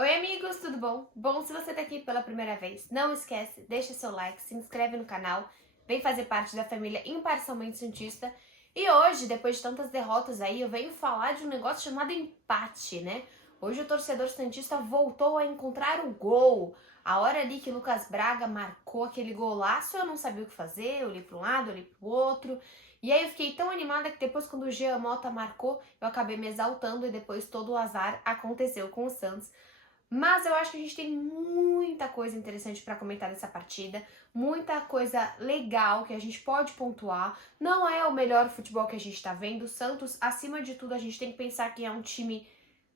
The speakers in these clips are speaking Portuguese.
Oi amigos, tudo bom? Bom, se você tá aqui pela primeira vez, não esquece, deixa seu like, se inscreve no canal, vem fazer parte da família Imparcialmente Santista. E hoje, depois de tantas derrotas aí, eu venho falar de um negócio chamado empate, né? Hoje o torcedor santista voltou a encontrar o gol. A hora ali que Lucas Braga marcou aquele golaço, eu não sabia o que fazer, eu olhei para um lado, eu olhei para o outro. E aí eu fiquei tão animada que depois quando o Jean Mota marcou, eu acabei me exaltando e depois todo o azar aconteceu com o Santos. Mas eu acho que a gente tem muita coisa interessante para comentar dessa partida, muita coisa legal que a gente pode pontuar. Não é o melhor futebol que a gente está vendo. O Santos, acima de tudo, a gente tem que pensar que é um time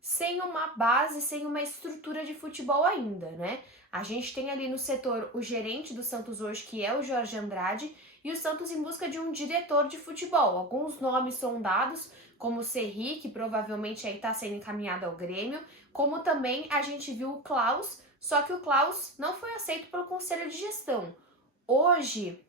sem uma base, sem uma estrutura de futebol ainda, né? A gente tem ali no setor o gerente do Santos hoje, que é o Jorge Andrade, e o Santos em busca de um diretor de futebol. Alguns nomes sondados, como o Serri, que provavelmente aí está sendo encaminhado ao Grêmio, como também a gente viu o Klaus, só que o Klaus não foi aceito pelo conselho de gestão. Hoje,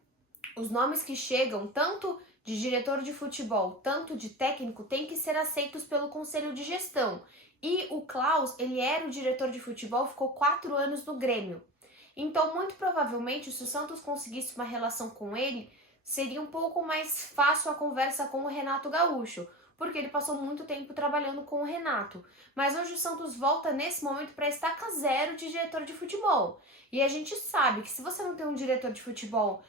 os nomes que chegam, tanto de diretor de futebol, tanto de técnico, têm que ser aceitos pelo conselho de gestão. E o Klaus, ele era o diretor de futebol, ficou 4 anos no Grêmio. Então, muito provavelmente, se o Santos conseguisse uma relação com ele, seria um pouco mais fácil a conversa com o Renato Gaúcho, porque ele passou muito tempo trabalhando com o Renato. Mas hoje o Santos volta nesse momento para estaca zero de diretor de futebol. E a gente sabe que se você não tem um diretor de futebol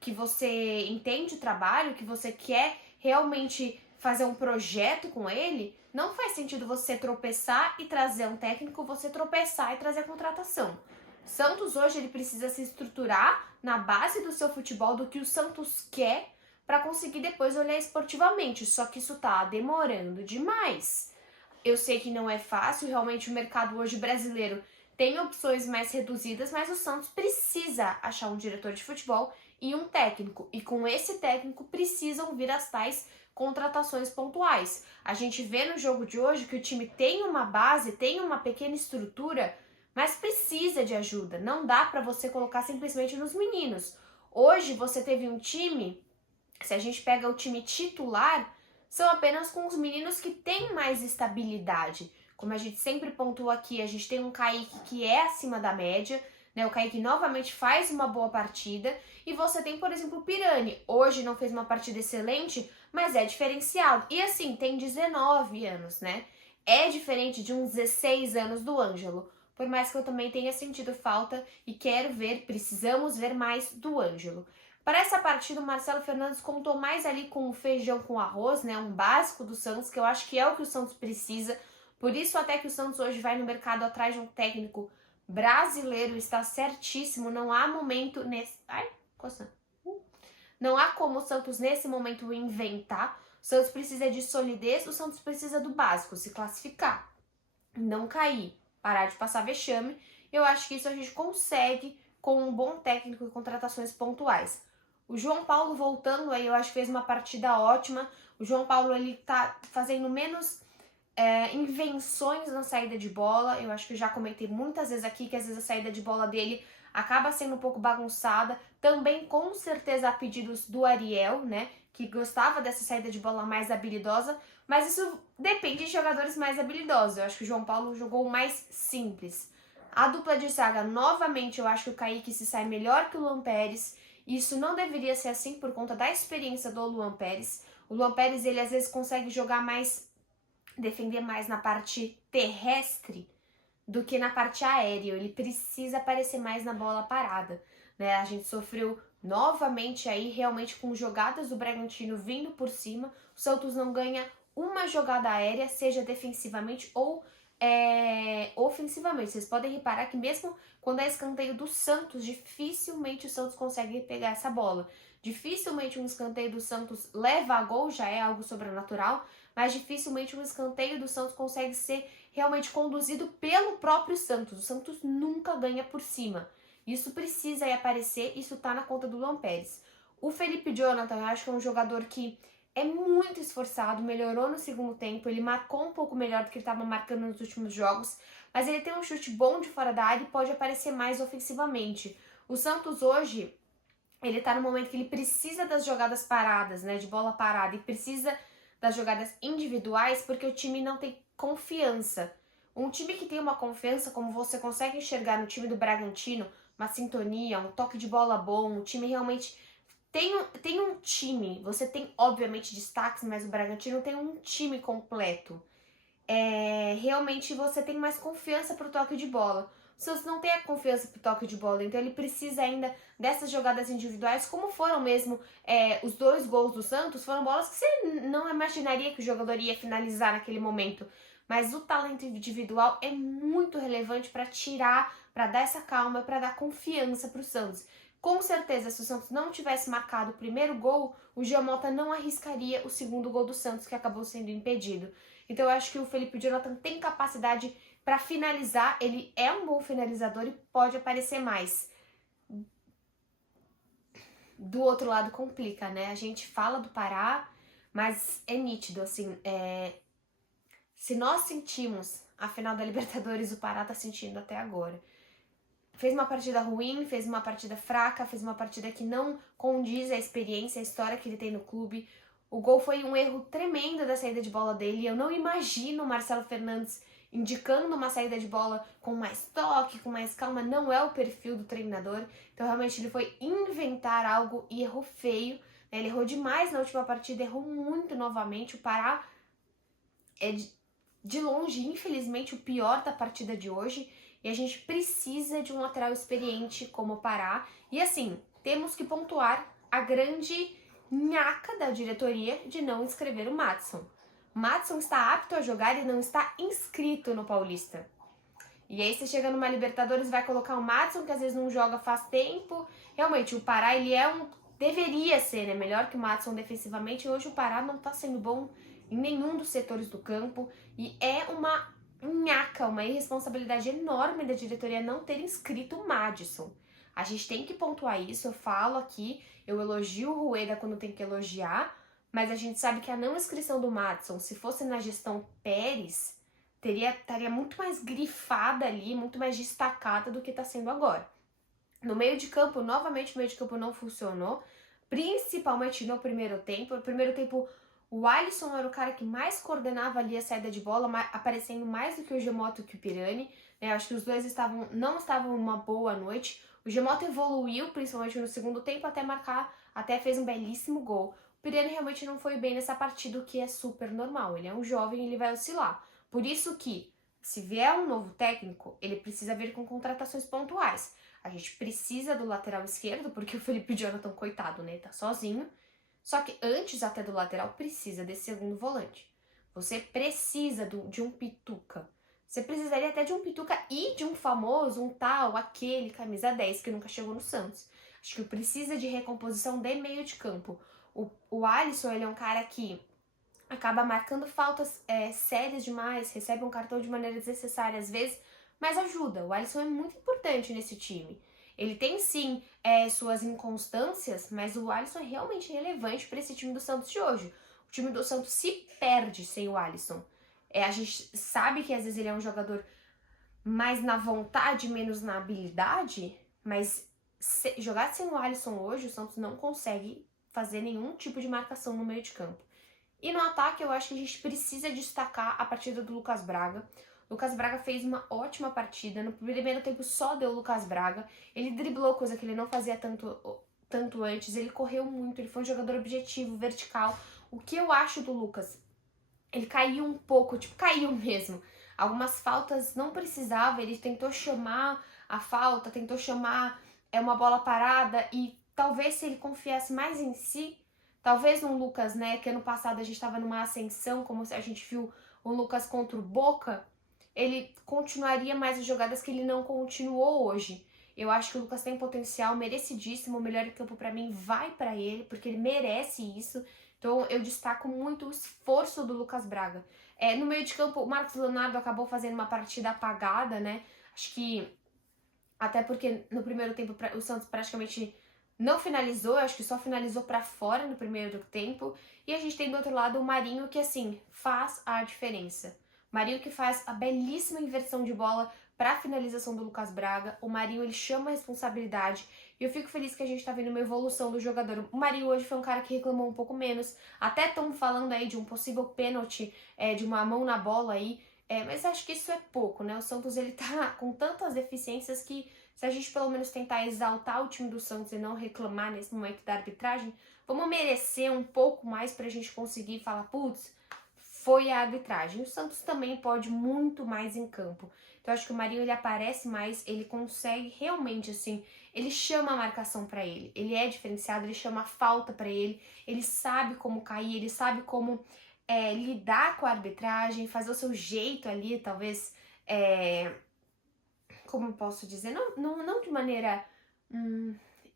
que você entende o trabalho, que você quer realmente fazer um projeto com ele, não faz sentido você tropeçar e trazer um técnico, você tropeçar e trazer a contratação. Santos hoje ele precisa se estruturar na base do seu futebol, do que o Santos quer, para conseguir depois olhar esportivamente. Só que isso tá demorando demais. Eu sei que não é fácil, realmente o mercado hoje brasileiro tem opções mais reduzidas, mas o Santos precisa achar um diretor de futebol e um técnico. E com esse técnico precisam vir as tais contratações pontuais. A gente vê no jogo de hoje que o time tem uma base, tem uma pequena estrutura, mas precisa de ajuda. Não dá para você colocar simplesmente nos meninos. Hoje você teve um time, se a gente pega o time titular, são apenas com os meninos que têm mais estabilidade. Como a gente sempre pontua aqui, a gente tem um Kaique que é acima da média, né? O Kaique novamente faz uma boa partida. E você tem, por exemplo, o Pirani. Hoje não fez uma partida excelente, mas é diferenciado. E assim, tem 19 anos, né? É diferente de uns 16 anos do Ângelo. Por mais que eu também tenha sentido falta e quero ver, precisamos ver mais do Ângelo. Para essa partida, o Marcelo Fernandes contou mais ali com o feijão com arroz, né? Um básico do Santos, que eu acho que é o que o Santos precisa. Por isso até que o Santos hoje vai no mercado atrás de um técnico brasileiro, está certíssimo. Não há momento nesse... Ai, coçando. Não há como o Santos nesse momento inventar. O Santos precisa de solidez, o Santos precisa do básico, se classificar, não cair, parar de passar vexame. Eu acho que isso a gente consegue com um bom técnico e contratações pontuais. O João Paulo voltando aí, eu acho que fez uma partida ótima. O João Paulo, ele tá fazendo menos invenções na saída de bola. Eu acho que eu já comentei muitas vezes aqui que às vezes a saída de bola dele acaba sendo um pouco bagunçada. Também com certeza a pedidos do Ariel, né, que gostava dessa saída de bola mais habilidosa, mas isso depende de jogadores mais habilidosos. Eu acho que o João Paulo jogou mais simples. A dupla de zaga, novamente, eu acho que o Kaique se sai melhor que o Luan Pérez. Isso não deveria ser assim por conta da experiência do Luan Pérez. O Luan Pérez, ele às vezes consegue jogar mais, defender mais na parte terrestre do que na parte aérea. Ele precisa aparecer mais na bola parada, né? A gente sofreu novamente aí realmente com jogadas do Bragantino vindo por cima. O Santos não ganha uma jogada aérea, seja defensivamente ou ofensivamente. Vocês podem reparar que mesmo quando é escanteio do Santos, dificilmente o Santos consegue pegar essa bola. Dificilmente um escanteio do Santos leva a gol, já é algo sobrenatural, mas dificilmente um escanteio do Santos consegue ser realmente conduzido pelo próprio Santos. O Santos nunca ganha por cima. Isso precisa aí aparecer, isso tá na conta do Luan Pérez. O Felipe Jonathan, eu acho que é um jogador que é muito esforçado, melhorou no segundo tempo, ele marcou um pouco melhor do que ele estava marcando nos últimos jogos, mas ele tem um chute bom de fora da área e pode aparecer mais ofensivamente. O Santos hoje, ele tá no momento que ele precisa das jogadas paradas, né, de bola parada, e precisa das jogadas individuais porque o time não tem confiança. Um time que tem uma confiança, como você consegue enxergar no time do Bragantino, uma sintonia, um toque de bola bom, um time realmente... Tem um time, você tem obviamente destaques, mas o Bragantino tem um time completo. Realmente você tem mais confiança pro toque de bola. O Santos não tem a confiança pro toque de bola, então ele precisa ainda dessas jogadas individuais, como foram mesmo os 2 gols do Santos, foram bolas que você não imaginaria que o jogador ia finalizar naquele momento. Mas o talento individual é muito relevante para tirar, para dar essa calma, para dar confiança pro Santos. Com certeza, se o Santos não tivesse marcado o primeiro gol, o Giamota não arriscaria o segundo gol do Santos, que acabou sendo impedido. Então eu acho que o Felipe Jonathan tem capacidade para finalizar, ele é um bom finalizador e pode aparecer mais. Do outro lado complica, né? A gente fala do Pará, mas é nítido, assim, se nós sentimos a final da Libertadores, o Pará tá sentindo até agora. Fez uma partida ruim, fez uma partida fraca, fez uma partida que não condiz a experiência, a história que ele tem no clube. O gol foi um erro tremendo da saída de bola dele. Eu não imagino o Marcelo Fernandes indicando uma saída de bola com mais toque, com mais calma. Não é o perfil do treinador. Então, realmente, ele foi inventar algo e errou feio. Ele errou demais na última partida, errou muito novamente. O Pará é de longe, infelizmente, o pior da partida de hoje. E a gente precisa de um lateral experiente como o Pará. E assim, temos que pontuar a grande nhaca da diretoria de não inscrever o Madison. Madison está apto a jogar e não está inscrito no Paulista. E aí você chega numa Libertadores e vai colocar o Madison, que às vezes não joga faz tempo. Realmente, o Pará, ele deveria ser, né, melhor que o Madison defensivamente. Hoje o Pará não tá sendo bom em nenhum dos setores do campo. E é uma nhaca, uma irresponsabilidade enorme da diretoria não ter inscrito o Madison. A gente tem que pontuar isso, eu falo aqui, eu elogio o Rueda quando tem que elogiar, mas a gente sabe que a não inscrição do Madison, se fosse na gestão Pérez, estaria muito mais grifada ali, muito mais destacada do que está sendo agora. No meio de campo, novamente o meio de campo não funcionou, principalmente no primeiro tempo. No primeiro tempo, o Alisson era o cara que mais coordenava ali a saída de bola, aparecendo mais do que o Giamota e o Pirani. Né? Acho que os dois não estavam numa boa noite. O Giamota evoluiu, principalmente no segundo tempo, até fez um belíssimo gol. O Pirani realmente não foi bem nessa partida, o que é super normal. Ele é um jovem, ele vai oscilar. Por isso que, se vier um novo técnico, ele precisa vir com contratações pontuais. A gente precisa do lateral esquerdo, porque o Felipe Jonathan, coitado, né, tá sozinho. Só que antes até do lateral, precisa desse segundo volante. Você precisa de um pituca. Você precisaria até de um pituca e de um famoso, um tal, aquele, camisa 10, que nunca chegou no Santos. Acho que precisa de recomposição de meio de campo. O Alisson, ele é um cara que acaba marcando faltas sérias demais, recebe um cartão de maneira desnecessária às vezes, mas ajuda. O Alisson é muito importante nesse time. Ele tem sim suas inconstâncias, mas o Alisson é realmente relevante para esse time do Santos de hoje. O time do Santos se perde sem o Alisson. A gente sabe que às vezes ele é um jogador mais na vontade, menos na habilidade, mas jogar sem o Alisson hoje, o Santos não consegue fazer nenhum tipo de marcação no meio de campo. E no ataque, eu acho que a gente precisa destacar a partida do Lucas Braga. O Lucas Braga fez uma ótima partida. No primeiro tempo só deu o Lucas Braga. Ele driblou, coisa que ele não fazia tanto antes. Ele correu muito, ele foi um jogador objetivo, vertical. O que eu acho do Lucas? Ele caiu um pouco, caiu mesmo. Algumas faltas não precisava, ele tentou chamar a falta, tentou chamar uma bola parada e talvez se ele confiasse mais em si, talvez no Lucas, né, que ano passado a gente estava numa ascensão, como a gente viu o Lucas contra o Boca, ele continuaria mais as jogadas que ele não continuou hoje. Eu acho que o Lucas tem potencial merecidíssimo, o melhor em campo para mim vai para ele, porque ele merece isso. Então eu destaco muito o esforço do Lucas Braga. No meio de campo, o Marcos Leonardo acabou fazendo uma partida apagada, né? Acho que até porque no primeiro tempo o Santos praticamente não finalizou, acho que só finalizou para fora no primeiro tempo. E a gente tem do outro lado o Marinho, que assim, faz a diferença. Marinho que faz a belíssima inversão de bola para a finalização do Lucas Braga. O Marinho, ele chama a responsabilidade. E eu fico feliz que a gente tá vendo uma evolução do jogador. O Marinho hoje foi um cara que reclamou um pouco menos. Até estão falando aí de um possível pênalti, de uma mão na bola aí. Mas acho que isso é pouco, né? O Santos, ele tá com tantas deficiências que se a gente pelo menos tentar exaltar o time do Santos e não reclamar nesse momento da arbitragem, vamos merecer um pouco mais pra gente conseguir falar, putz, foi a arbitragem. O Santos também pode muito mais em campo. Então acho que o Marinho, ele aparece mais, ele consegue realmente, assim, ele chama a marcação pra ele. Ele é diferenciado, ele chama a falta pra ele, ele sabe como cair, ele sabe como lidar com a arbitragem, fazer o seu jeito ali, talvez, como eu posso dizer, não de maneira...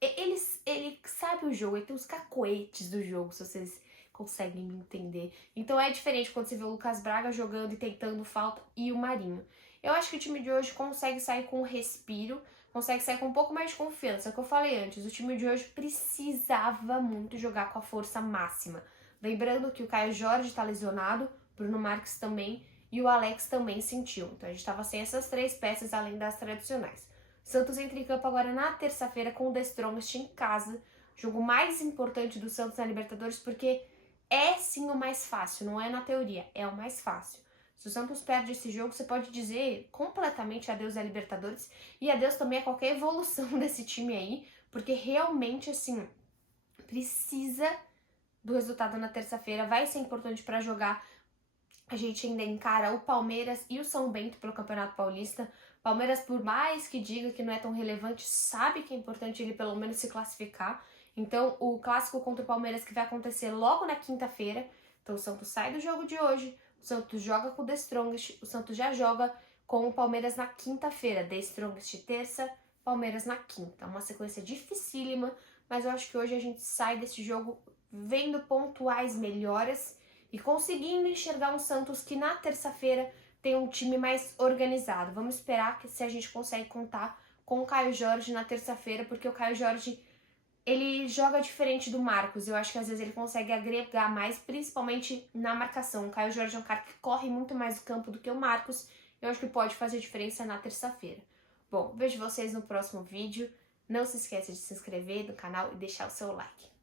ele sabe o jogo, ele tem os cacoetes do jogo, se vocês conseguem me entender. Então é diferente quando você vê o Lucas Braga jogando e tentando falta e o Marinho. Eu acho que o time de hoje consegue sair com um respiro, consegue sair com um pouco mais de confiança. É o que eu falei antes, o time de hoje precisava muito jogar com a força máxima. Lembrando que o Caio Jorge tá lesionado, Bruno Marques também, e o Alex também sentiu. Então a gente estava sem essas 3 peças além das tradicionais. Santos entra em campo agora na terça-feira com o The Strongest em casa. Jogo mais importante do Santos na Libertadores, porque é sim o mais fácil, não é na teoria, é o mais fácil. Se o Santos perde esse jogo, você pode dizer completamente adeus à Libertadores e adeus também a qualquer evolução desse time aí, porque realmente, assim, precisa do resultado na terça-feira, vai ser importante para jogar. A gente ainda encara o Palmeiras e o São Bento pelo Campeonato Paulista. Palmeiras, por mais que diga que não é tão relevante, sabe que é importante ele pelo menos se classificar. Então, o clássico contra o Palmeiras que vai acontecer logo na quinta-feira. Então, o Santos sai do jogo de hoje, o Santos joga com o The Strongest, o Santos já joga com o Palmeiras na quinta-feira. The Strongest terça, Palmeiras na quinta. Uma sequência dificílima, mas eu acho que hoje a gente sai desse jogo vendo pontuais melhoras e conseguindo enxergar um Santos que na terça-feira tem um time mais organizado. Vamos esperar que se a gente consegue contar com o Caio Jorge na terça-feira, porque o Caio Jorge, ele joga diferente do Marcos. Eu acho que às vezes ele consegue agregar mais, principalmente na marcação. O Caio Jorge é um cara que corre muito mais o campo do que o Marcos. Eu acho que pode fazer diferença na terça-feira. Bom, vejo vocês no próximo vídeo. Não se esqueça de se inscrever no canal e deixar o seu like.